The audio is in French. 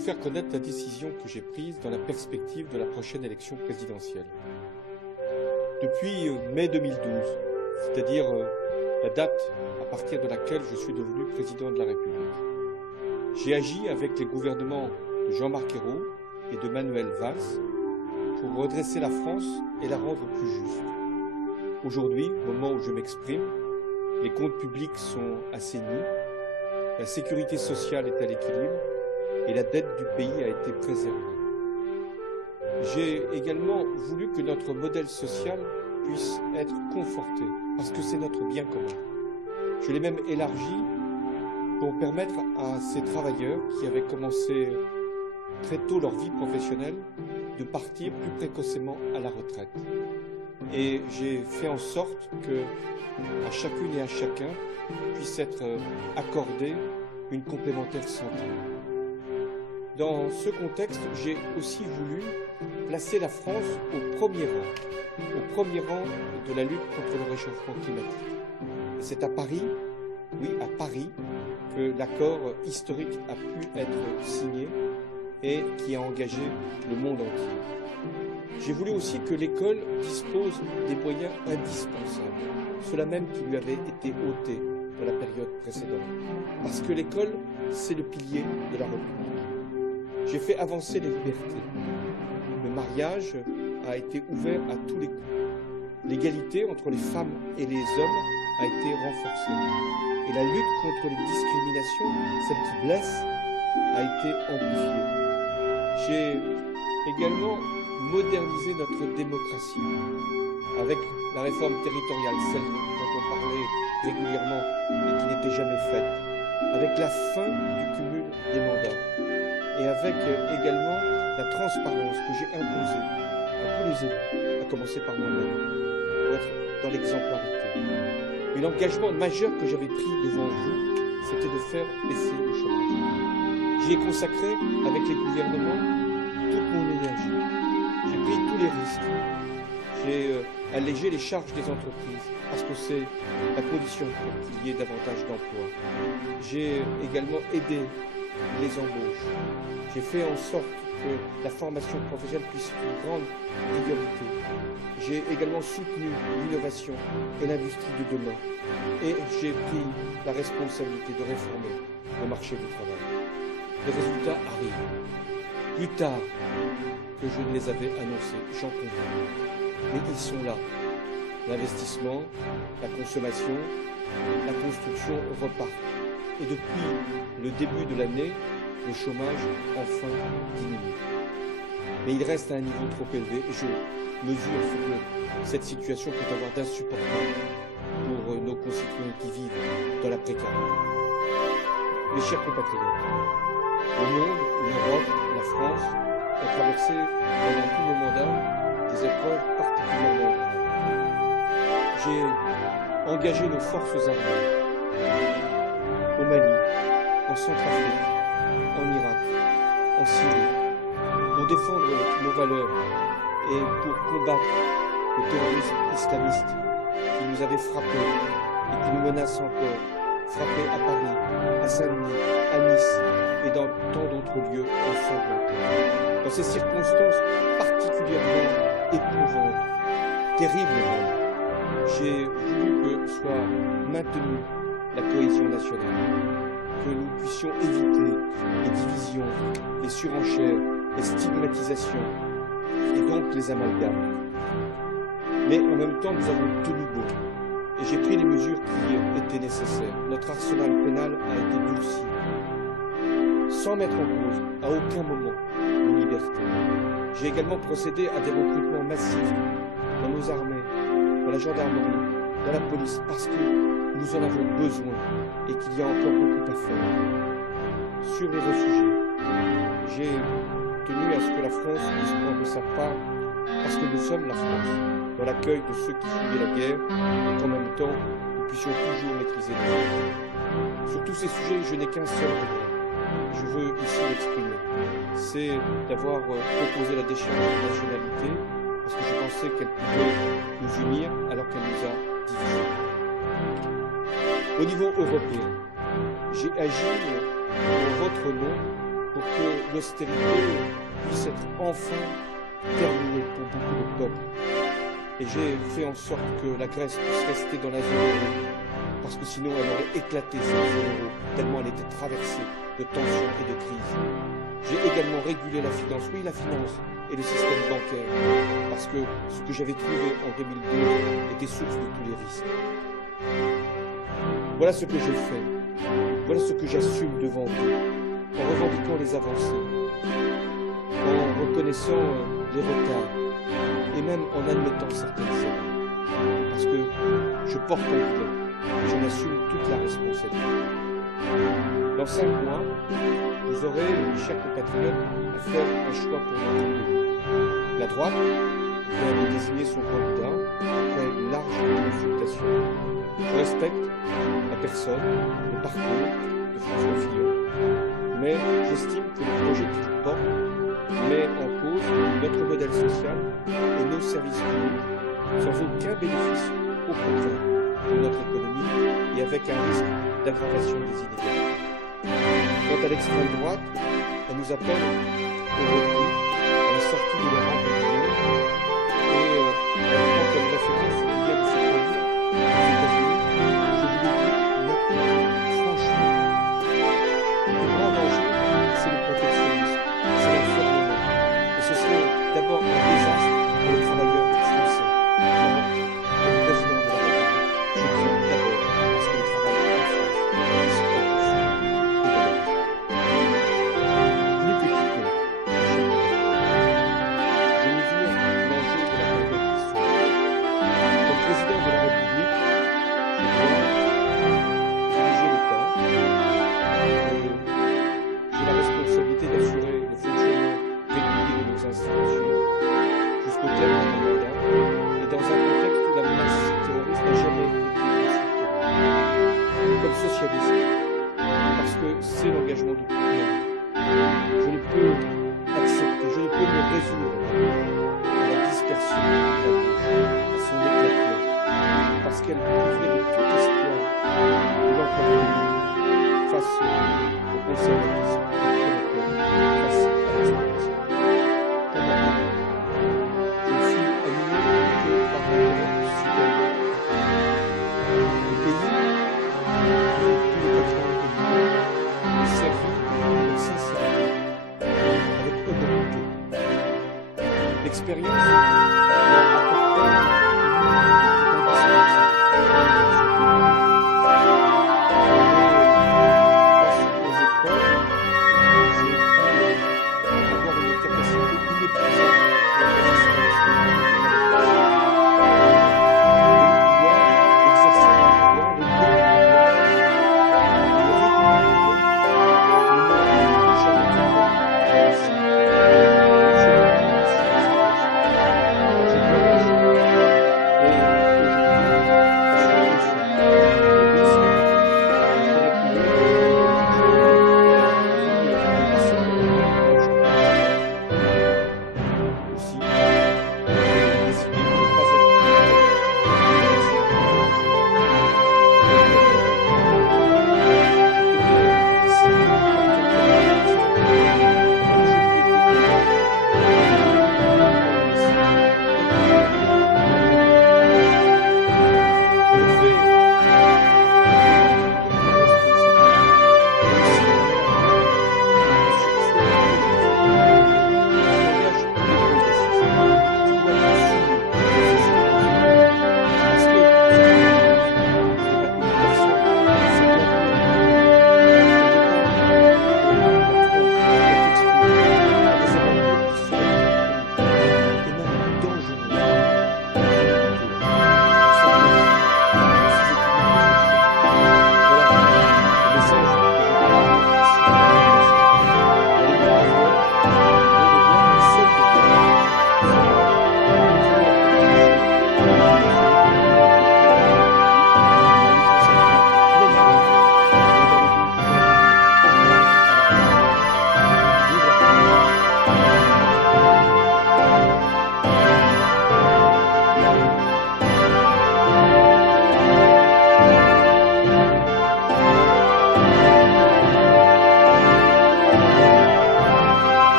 faire connaître la décision que j'ai prise dans la perspective de la prochaine élection présidentielle. Depuis mai 2012, c'est-à-dire la date à partir de laquelle je suis devenu président de la République, j'ai agi avec les gouvernements de Jean-Marc Ayrault et de Manuel Valls pour redresser la France et la rendre plus juste. Aujourd'hui, au moment où je m'exprime, les comptes publics sont assainis, la sécurité sociale est à l'équilibre et la dette du pays a été préservée. J'ai également voulu que notre modèle social puisse être conforté, parce que c'est notre bien commun. Je l'ai même élargi pour permettre à ces travailleurs qui avaient commencé très tôt leur vie professionnelle de partir plus précocement à la retraite. Et j'ai fait en sorte que à chacune et à chacun puisse être accordée une complémentaire santé. Dans ce contexte, j'ai aussi voulu placer la France au premier rang de la lutte contre le réchauffement climatique. Et c'est à Paris, oui à Paris, que l'accord historique a pu être signé et qui a engagé le monde entier. J'ai voulu aussi que l'école dispose des moyens indispensables, ceux-là même qui lui avaient été ôtés dans la période précédente. Parce que l'école, c'est le pilier de la République. J'ai fait avancer les libertés. Le mariage a été ouvert à tous les coups. L'égalité entre les femmes et les hommes a été renforcée. Et la lutte contre les discriminations, celles qui blessent, a été amplifiée. J'ai également modernisé notre démocratie avec la réforme territoriale, celle dont on parlait régulièrement et qui n'était jamais faite, avec la fin du cumul des mandats et avec également la transparence que j'ai imposée à tous les élus, à commencer par moi-même, pour être dans l'exemplarité. Mais l'engagement majeur que j'avais pris devant vous, c'était de faire baisser le chômage. J'y ai consacré, avec les gouvernements, toute mon énergie. J'ai pris tous les risques. J'ai allégé les charges des entreprises, parce que c'est la condition pour qu'il y ait davantage d'emplois. J'ai également aidé les embauches. J'ai fait en sorte que la formation professionnelle puisse être une grande priorité. J'ai également soutenu l'innovation et l'industrie de demain. Et j'ai pris la responsabilité de réformer le marché du travail. Les résultats arrivent. Plus tard que je ne les avais annoncés, j'en conviens. Mais ils sont là. L'investissement, la consommation, la construction repartent. Et depuis le début de l'année, le chômage enfin diminue. Mais il reste à un niveau trop élevé et je mesure ce que cette situation peut avoir d'insupportable pour nos concitoyens qui vivent dans la précarité. Mes chers compatriotes, le monde, l'Europe, la France ont traversé pendant tous nos mandats des épreuves particulièrement graves. J'ai engagé nos forces armées au Mali, en Centrafrique, en Irak, en Syrie, pour défendre nos valeurs et pour combattre le terrorisme islamiste qui nous avait frappés et qui nous menace encore, frappés à Paris, à Saint-Denis, à Nice et dans tant d'autres lieux ensanglantés. Dans ces circonstances particulièrement éprouvantes, terribles même, j'ai voulu que soit maintenue la cohésion nationale, que nous puissions éviter les divisions, les surenchères, les stigmatisations et donc les amalgames. Mais en même temps, nous avons tenu bon et j'ai pris les mesures qui étaient nécessaires. Notre arsenal pénal a été durci, sans mettre en cause à aucun moment nos libertés. J'ai également procédé à des recrutements massifs dans nos armées, dans la gendarmerie, dans la police, parce que nous en avons besoin et qu'il y a encore beaucoup à faire. Sur les réfugiés, j'ai tenu à ce que la France puisse prendre sa part, parce que nous sommes la France, dans l'accueil de ceux qui fuyaient la guerre, et qu'en même temps, nous puissions toujours maîtriser les flux. Sur tous ces sujets, je n'ai qu'un seul regret. Je veux ici l'exprimer. C'est d'avoir proposé la déchéance de nationalité, parce que je pensais qu'elle pouvait nous unir alors qu'elle nous a divisés. Au niveau européen, j'ai agi en votre nom pour que l'austérité puisse être enfin terminée pour beaucoup de peuples. Et j'ai fait en sorte que la Grèce puisse rester dans la zone euro, parce que sinon elle aurait éclaté cette zone euro, tellement elle était traversée de tensions et de crises. J'ai également régulé la finance, oui la finance et le système bancaire, parce que ce que j'avais trouvé en 2012 était source de tous les risques. Voilà ce que j'ai fait, voilà ce que j'assume devant vous, en revendiquant les avancées, en reconnaissant les retards, et même en admettant certaines erreurs. Parce que je porte un bilan, et j'en assume toute la responsabilité. Dans 5 mois, vous aurez, mes chers compatriotes, à faire un choix pour notre pays. La droite vient de désigner son candidat après une large consultation. Je respecte la personne, le parcours de François Fillon, mais j'estime que le projet qu'il porte met en cause notre modèle social et nos services publics sans aucun bénéfice, au contraire, pour notre économie et avec un risque d'aggravation des inégalités. Quant à l'extrême droite, elle nous appelle au repli, à la sortie de l'Europe et du monde, et elle prend comme référence ce qui vient de se produire aux États-Unis. Je vous le dis maintenant, franchement, le plus grand danger, c'est le protectionnisme, c'est l'enfermement. Et ce serait d'abord un désastre pour les travailleurs français. Or, comme président de la République, je crains d'abord parce que le travail en France puisse être suivi et valorisé. Plus petitement, je mesure l'enjeu de la période qui s'ouvre. Comme président de la République, je dois diriger l'État. J'ai la responsabilité d'assurer le fonctionnement régulier de nos institutions jusqu'au terme de mon mandat et dans un contexte où la menace terroriste n'a jamais été aussi comme socialiste, parce que c'est l'engagement de toute ma vie. Je ne peux accepter, je ne peux me résoudre à la dispersion de la gauche, à son éclatement, parce qu'elle priverait de tout espoir de l'emploi politique face au conservatisme, face